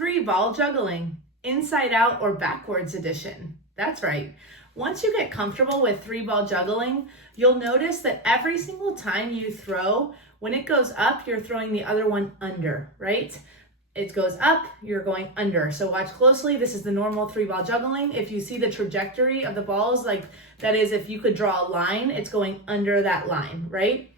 3-ball juggling, inside out or backwards edition. That's right. Once you get comfortable with 3-ball juggling, you'll notice that every single time you throw, when it goes up, you're throwing the other one under, right? It goes up, you're going under. So watch closely. This is the normal 3-ball juggling. If you see the trajectory of the balls, like that is, if you could draw a line, it's going under that line, right?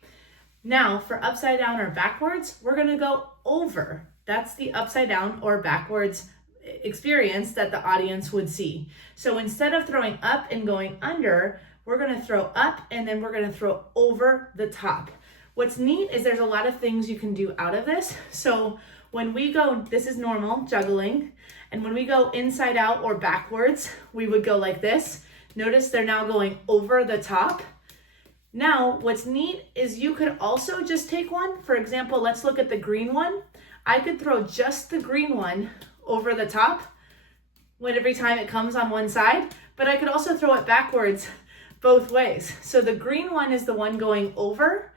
Now for upside down or backwards, we're gonna go over. That's the upside down or backwards experience that the audience would see. So instead of throwing up and going under, we're gonna throw up and then we're gonna throw over the top. What's neat is there's a lot of things you can do out of this. So when we go, this is normal juggling, and when we go inside out or backwards, we would go like this. Notice they're now going over the top. Now, what's neat is you could also just take one. For example, let's look at the green one. I could throw just the green one over the top every time it comes on one side, but I could also throw it backwards both ways. So the green one is the one going over,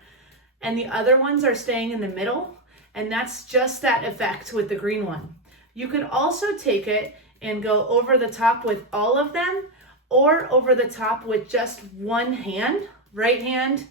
and the other ones are staying in the middle, and that's just that effect with the green one. You could also take it and go over the top with all of them, or over the top with just one hand, right hand,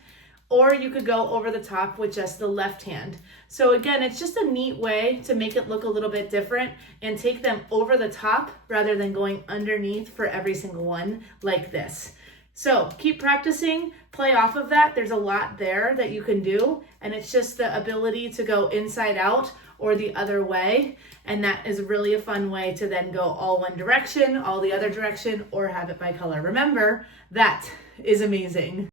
or you could go over the top with just the left hand. So again, it's just a neat way to make it look a little bit different and take them over the top rather than going underneath for every single one like this. So keep practicing, play off of that. There's a lot there that you can do, and it's just the ability to go inside out or the other way. And that is really a fun way to then go all one direction, all the other direction, or have it by color. Remember, that is amazing.